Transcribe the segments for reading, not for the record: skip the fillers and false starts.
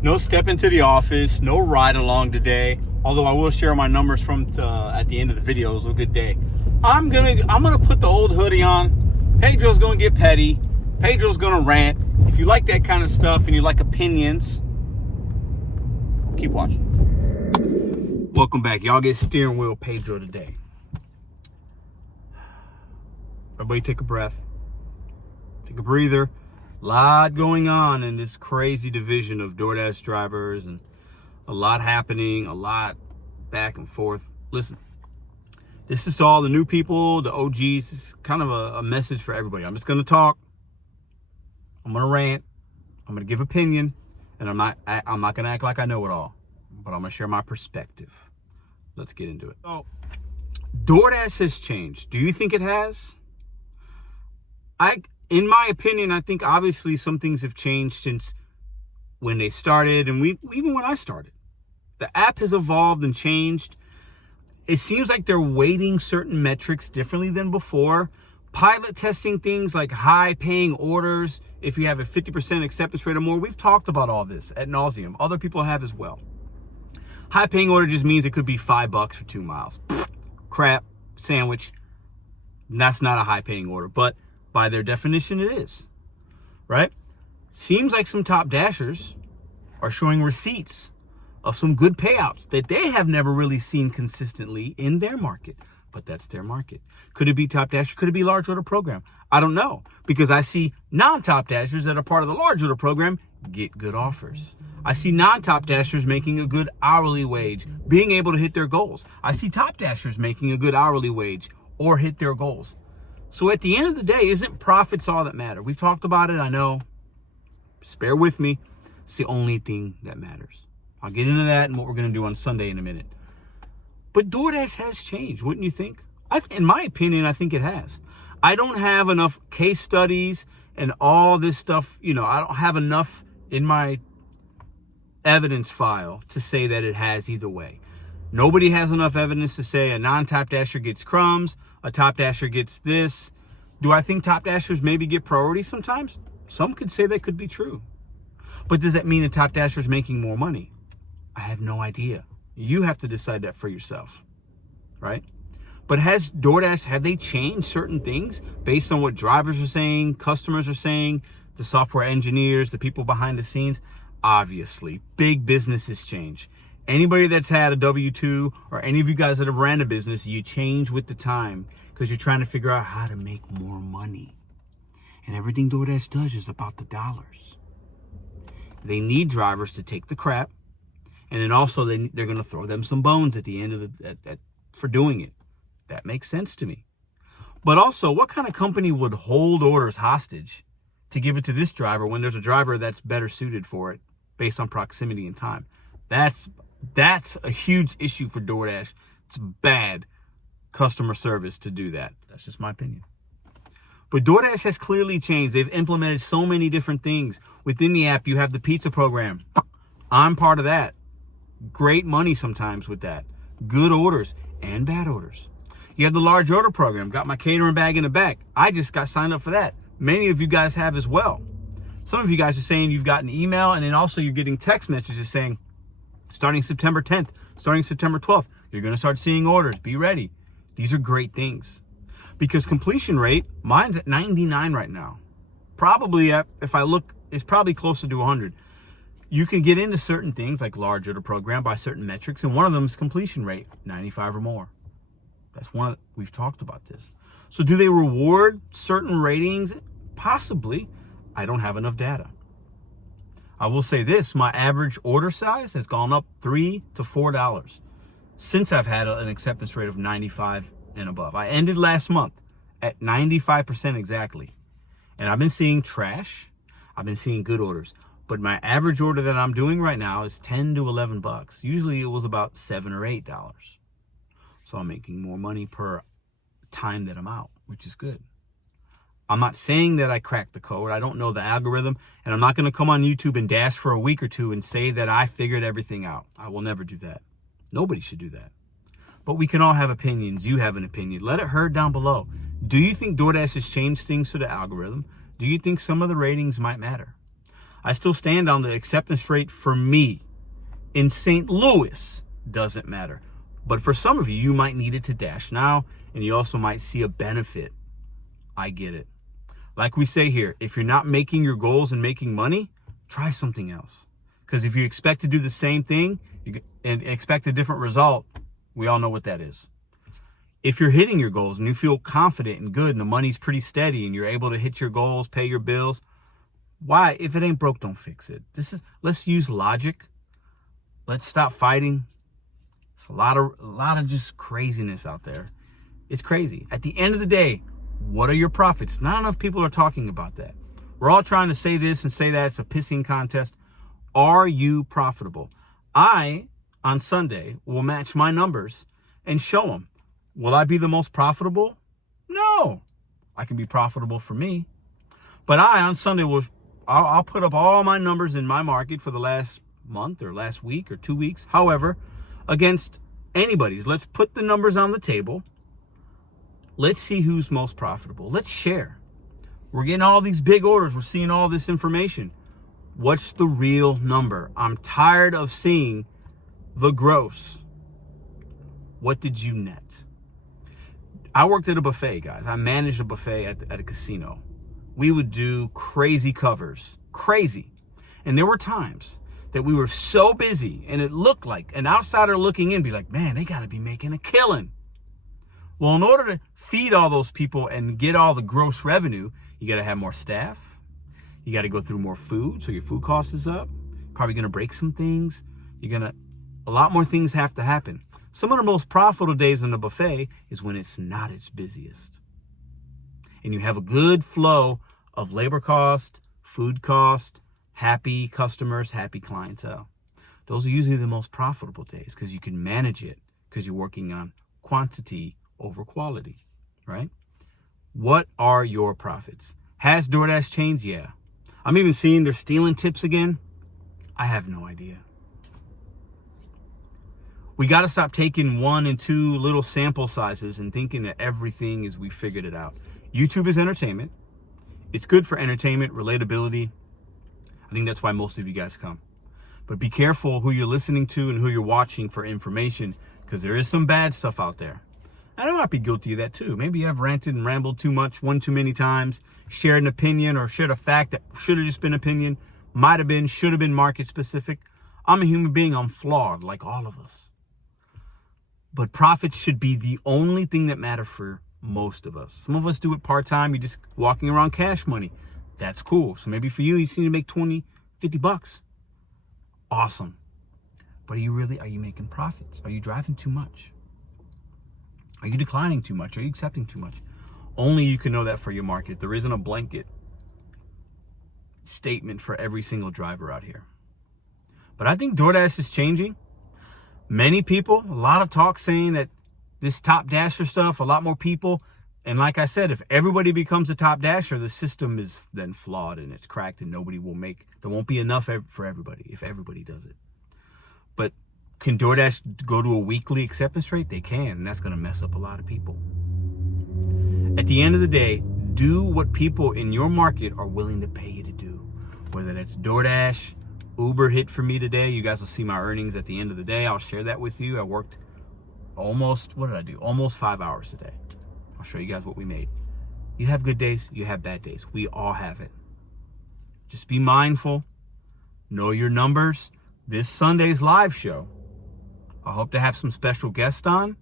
No step into the office, no ride along today. Although I will share my numbers from at the end of the video. It was a good day. I'm gonna put the old hoodie on. Pedro's gonna get petty. Pedro's gonna rant. If you like that kind of stuff and you like opinions, keep watching. Welcome back. Y'all get steering wheel Pedro today. Everybody take a breath. Take a breather. A lot going on in this crazy division of Doordash drivers and a lot happening, a lot back and forth. Listen, this is to all the new people, the OGs. This is kind of a message for everybody. I'm just going to talk. I'm going to rant. I'm going to give opinion. And I'm not going to act like I know it all. But I'm going to share my perspective. Let's get into it. So, Doordash has changed. Do you think it has? In my opinion, I think obviously some things have changed since when they started and even when I started. The app has evolved and changed. It seems like they're weighting certain metrics differently than before. Pilot testing things like high paying orders. If you have a 50% acceptance rate or more, we've talked about all this ad nauseum. Other people have as well. High paying order just means it could be $5 for 2 miles. Crap, sandwich. That's not a high paying order, but by their definition, it is, right? Seems like some top dashers are showing receipts of some good payouts that they have never really seen consistently in their market, but that's their market. Could it be top dasher? Could it be large order program? I don't know, because I see non-top dashers that are part of the large order program get good offers. I see non-top dashers making a good hourly wage, being able to hit their goals. I see top dashers making a good hourly wage or hit their goals. So at the end of the day, isn't profits all that matter? We've talked about it, I know. Just bear with me. It's the only thing that matters. I'll get into that and what we're going to do on Sunday in a minute. But Doordash has changed, wouldn't you think? In my opinion, I think it has. I don't have enough case studies and all this stuff. I don't have enough in my evidence file to say that it has either way. Nobody has enough evidence to say a non-top dasher gets crumbs, a top dasher gets this. Do I think top dashers maybe get priority sometimes? Some could say that could be true. But does that mean a top dasher is making more money? I have no idea. You have to decide that for yourself, right? But has Doordash, have they changed certain things based on what drivers are saying, customers are saying, the software engineers, the people behind the scenes? Obviously, big businesses change. Anybody that's had a W-2 or any of you guys that have ran a business, you change with the time because you're trying to figure out how to make more money. And everything Doordash does is about the dollars. They need drivers to take the crap. And then also they're going to throw them some bones at the end of for doing it. That makes sense to me. But also, what kind of company would hold orders hostage to give it to this driver when there's a driver that's better suited for it based on proximity and time? That's a huge issue for Doordash. It's bad customer service to do that. That's just my opinion. But Doordash has clearly changed. They've implemented so many different things. Within the app, you have the pizza program. I'm part of that. Great money sometimes with that. Good orders and bad orders. You have the large order program. Got my catering bag in the back. I just got signed up for that. Many of you guys have as well. Some of you guys are saying you've got an email, and then also you're getting text messages saying, starting September 10th, starting September 12th, you're going to start seeing orders. Be ready. These are great things. Because completion rate, mine's at 99 right now. Probably, if I look, it's probably closer to 100. You can get into certain things like large order program by certain metrics, and one of them is completion rate, 95 or more. That's one we've talked about this. So do they reward certain ratings? Possibly. I don't have enough data. I will say this, my average order size has gone up $3 to $4 since I've had an acceptance rate of 95 and above. I ended last month at 95% exactly. And I've been seeing trash. I've been seeing good orders. But my average order that I'm doing right now is 10 to 11 bucks. Usually it was about $7 or $8. So I'm making more money per time that I'm out, which is good. I'm not saying that I cracked the code. I don't know the algorithm, and I'm not going to come on YouTube and dash for a week or two and say that I figured everything out. I will never do that. Nobody should do that. But we can all have opinions. You have an opinion. Let it heard down below. Do you think Doordash has changed things to the algorithm? Do you think some of the ratings might matter? I still stand on the acceptance rate for me in St. Louis doesn't matter. But for some of you, you might need it to dash now, and you also might see a benefit. I get it. Like we say here, if you're not making your goals and making money, try something else. Because if you expect to do the same thing and expect a different result, we all know what that is. If you're hitting your goals and you feel confident and good and the money's pretty steady and you're able to hit your goals, pay your bills, why? If it ain't broke, don't fix it. Let's use logic. Let's stop fighting. It's a lot of just craziness out there. It's crazy. At the end of the day, what are your profits? Not enough people are talking about that. We're all trying to say this and say that. It's a pissing contest. Are you profitable? I, on Sunday, will match my numbers and show them. Will I be the most profitable? No. I can be profitable for me. But on Sunday, I'll put up all my numbers in my market for the last month or last week or 2 weeks. However, against anybody's. Let's put the numbers on the table. Let's see who's most profitable. Let's share. We're getting all these big orders. We're seeing all this information. What's the real number? I'm tired of seeing the gross. What did you net? I worked at a buffet, guys. I managed a buffet at a casino. We would do crazy covers. Crazy. And there were times that we were so busy and it looked like an outsider looking in be like, man, they got to be making a killing. Well, in order to feed all those people and get all the gross revenue, you got to have more staff. You got to go through more food. So your food cost is up. Probably going to break some things. A lot more things have to happen. Some of the most profitable days in the buffet is when it's not its busiest. And you have a good flow of labor cost, food cost, happy customers, happy clientele. Those are usually the most profitable days because you can manage it because you're working on quantity over quality, right? What are your profits? Has DoorDash changed? Yeah. I'm even seeing they're stealing tips again. I have no idea. We got to stop taking 1 and 2 little sample sizes and thinking that everything is we figured it out. YouTube is entertainment. It's good for entertainment, relatability. I think that's why most of you guys come. But be careful who you're listening to and who you're watching for information because there is some bad stuff out there. And I might be guilty of that too. Maybe I've ranted and rambled too much, one too many times, shared an opinion or shared a fact that should have just been opinion, might have been, should have been market specific. I'm a human being. I'm flawed like all of us. But profits should be the only thing that matter for most of us. Some of us do it part-time. You're just walking around cash money. That's cool. So maybe for you, you just need to make 20, 50 bucks. Awesome. But are you making profits? Are you driving too much? Are you declining too much? Are you accepting too much? Only you can know that for your market. There isn't a blanket statement for every single driver out here. But I think DoorDash is changing. Many people, a lot of talk saying that this top dasher stuff, a lot more people. And like I said, if everybody becomes a top dasher, the system is then flawed and it's cracked and there won't be enough for everybody if everybody does it. But can DoorDash go to a weekly acceptance rate? They can, and that's going to mess up a lot of people. At the end of the day, do what people in your market are willing to pay you to do. Whether that's DoorDash, Uber hit for me today. You guys will see my earnings at the end of the day. I'll share that with you. I worked almost 5 hours today. I'll show you guys what we made. You have good days, you have bad days. We all have it. Just be mindful. Know your numbers. This Sunday's live show, I hope to have some special guests on.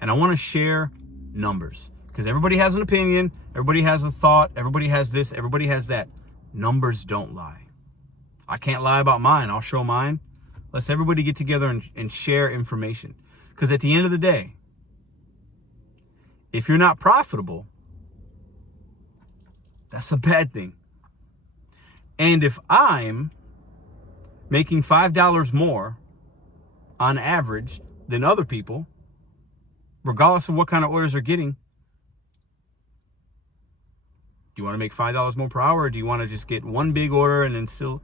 And I want to share numbers. Because everybody has an opinion. Everybody has a thought. Everybody has this. Everybody has that. Numbers don't lie. I can't lie about mine. I'll show mine. Let's everybody get together and share information. Because at the end of the day, if you're not profitable, that's a bad thing. And if I'm making $5 more on average than other people, regardless of what kind of orders they're getting, do you want to make $5 more per hour, or do you want to just get one big order and then still?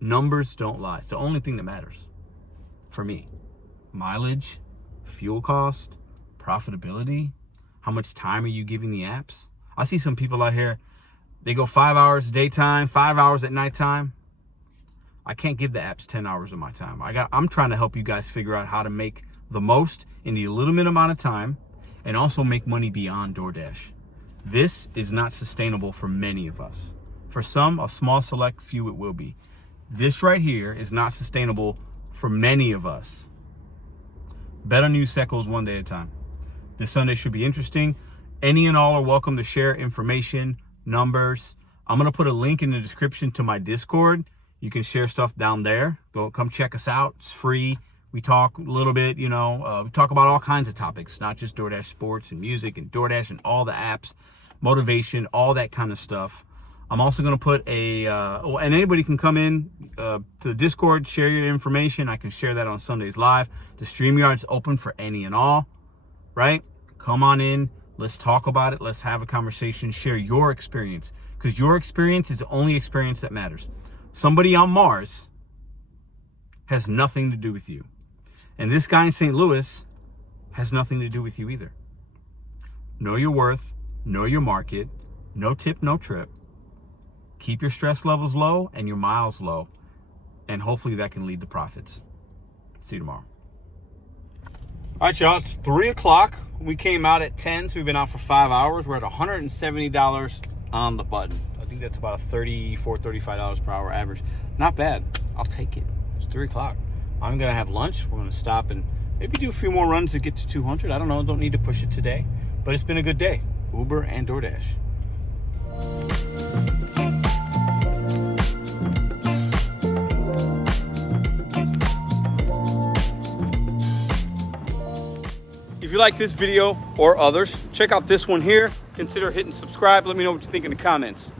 Numbers don't lie. It's the only thing that matters for me. Mileage, fuel cost, profitability, how much time are you giving the apps? I see some people out here, They go 5 hours daytime, 5 hours at nighttime. I can't give the apps 10 hours of my time. I'm trying to help you guys figure out how to make the most in the limited amount of time and also make money beyond Doordash. This is not sustainable for many of us. For some, a small select few, it will be. This right here is not sustainable for many of us. Bet on you secos one day at a time. This Sunday should be interesting. Any and all are welcome to share information, numbers. I'm going to put a link in the description to my Discord. You can share stuff down there. Come check us out. It's free. We talk a little bit, we talk about all kinds of topics, not just Doordash sports and music and Doordash and all the apps, motivation, all that kind of stuff. I'm also going to put and anybody can come in to the Discord, share your information. I can share that on Sundays live. The StreamYard's open for any and all, right? Come on in. Let's talk about it. Let's have a conversation. Share your experience, because your experience is the only experience that matters. Somebody on Mars has nothing to do with you. And this guy in St. Louis has nothing to do with you either. Know your worth. Know your market. No tip, no trip. Keep your stress levels low and your miles low. And hopefully that can lead to profits. See you tomorrow. All right, y'all. It's 3 o'clock. We came out at 10, so we've been out for 5 hours. We're at $170 on the button. I think that's about a $34, $35 per hour average. Not bad. I'll take it. It's 3 o'clock. I'm going to have lunch. We're going to stop and maybe do a few more runs to get to 200. I don't know. Don't need to push it today. But it's been a good day. Uber and Doordash. If you like this video or others, check out this one here. Consider hitting subscribe. Let me know what you think in the comments.